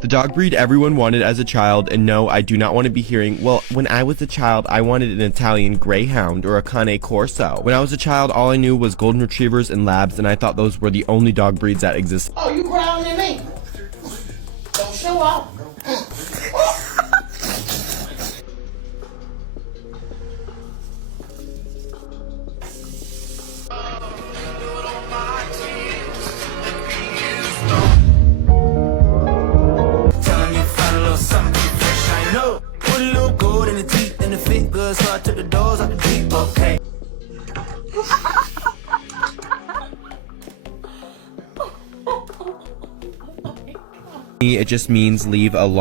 The dog breed everyone wanted as a child, and no, I do not want to be hearing, well, when I was a child, I wanted an Italian Greyhound or a Cane Corso. When I was a child, all I knew was Golden Retrievers and Labs, and I thought those were the only dog breeds that existed. Oh, you growling at me? Don't show off. So I took the doors out the Jeep, okay. It just means leave a long